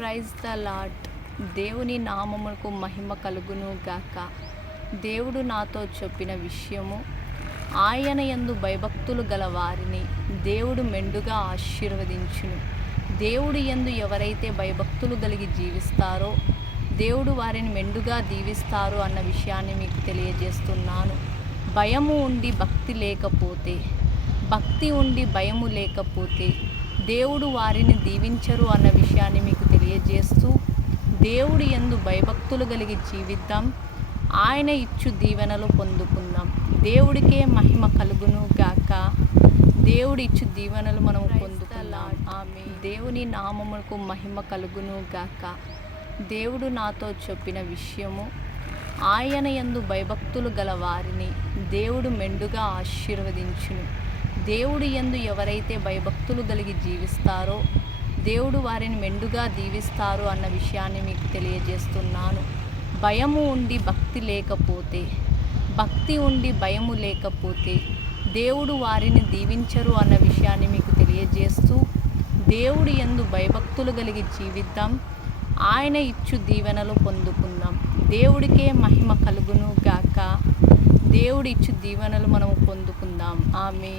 Praise the lot దేవుని నామమునకు మహిమ కలుగును గాక. దేవుడు నాతో చెప్పిన విషయము ఆయన యందు భయభక్తులు గల వారిని దేవుడు మెండుగా ఆశీర్వదించును. దేవుడు ఎందు ఎవరైతే భయభక్తులు కలిగి జీవిస్తారో దేవుడు వారిని మెండుగా దీవిస్తారు అన్న విషయాన్ని మీకు తెలియజేస్తున్నాను. భయము ఉండి భక్తి లేకపోతే భక్తి ఉండి భయము లేకపోతే దేవుడు వారిని దీవించరు అన్న విషయాన్ని మీకు తెలియజేస్తూ దేవుడు ఎందు భయభక్తులు కలిగి జీవిద్దాం. ఆయన ఇచ్చు దీవెనలు పొందుకుందాం. దేవుడికే మహిమ కలుగును గాక. దేవుడి ఇచ్చు దీవెనలు మనం పొందుకుందాం. ఆమె దేవుని నామములకు మహిమ కలుగును గాక. దేవుడు నాతో చెప్పిన విషయము ఆయన యందు భయభక్తులు గల వారిని దేవుడు మెండుగా ఆశీర్వదించును. దేవుడు ఎందు ఎవరైతే భయభక్తులు కలిగి జీవిస్తారో దేవుడు వారిని మెండుగా దీవిస్తారు అన్న విషయాన్ని మీకు తెలియజేస్తున్నాను. భయము ఉండి భక్తి లేకపోతే భక్తి ఉండి భయము లేకపోతే దేవుడు వారిని దీవించరు అన్న విషయాన్ని మీకు తెలియజేస్తూ దేవుడు ఎందు భయభక్తులు కలిగి జీవిద్దాం. ఆయన ఇచ్చు దీవెనలు పొందుకుందాం. దేవుడికే మహిమ కలుగును గాక. దేవుడు ఇచ్చు దీవెనలు మనం పొందుకుందాం. ఆమె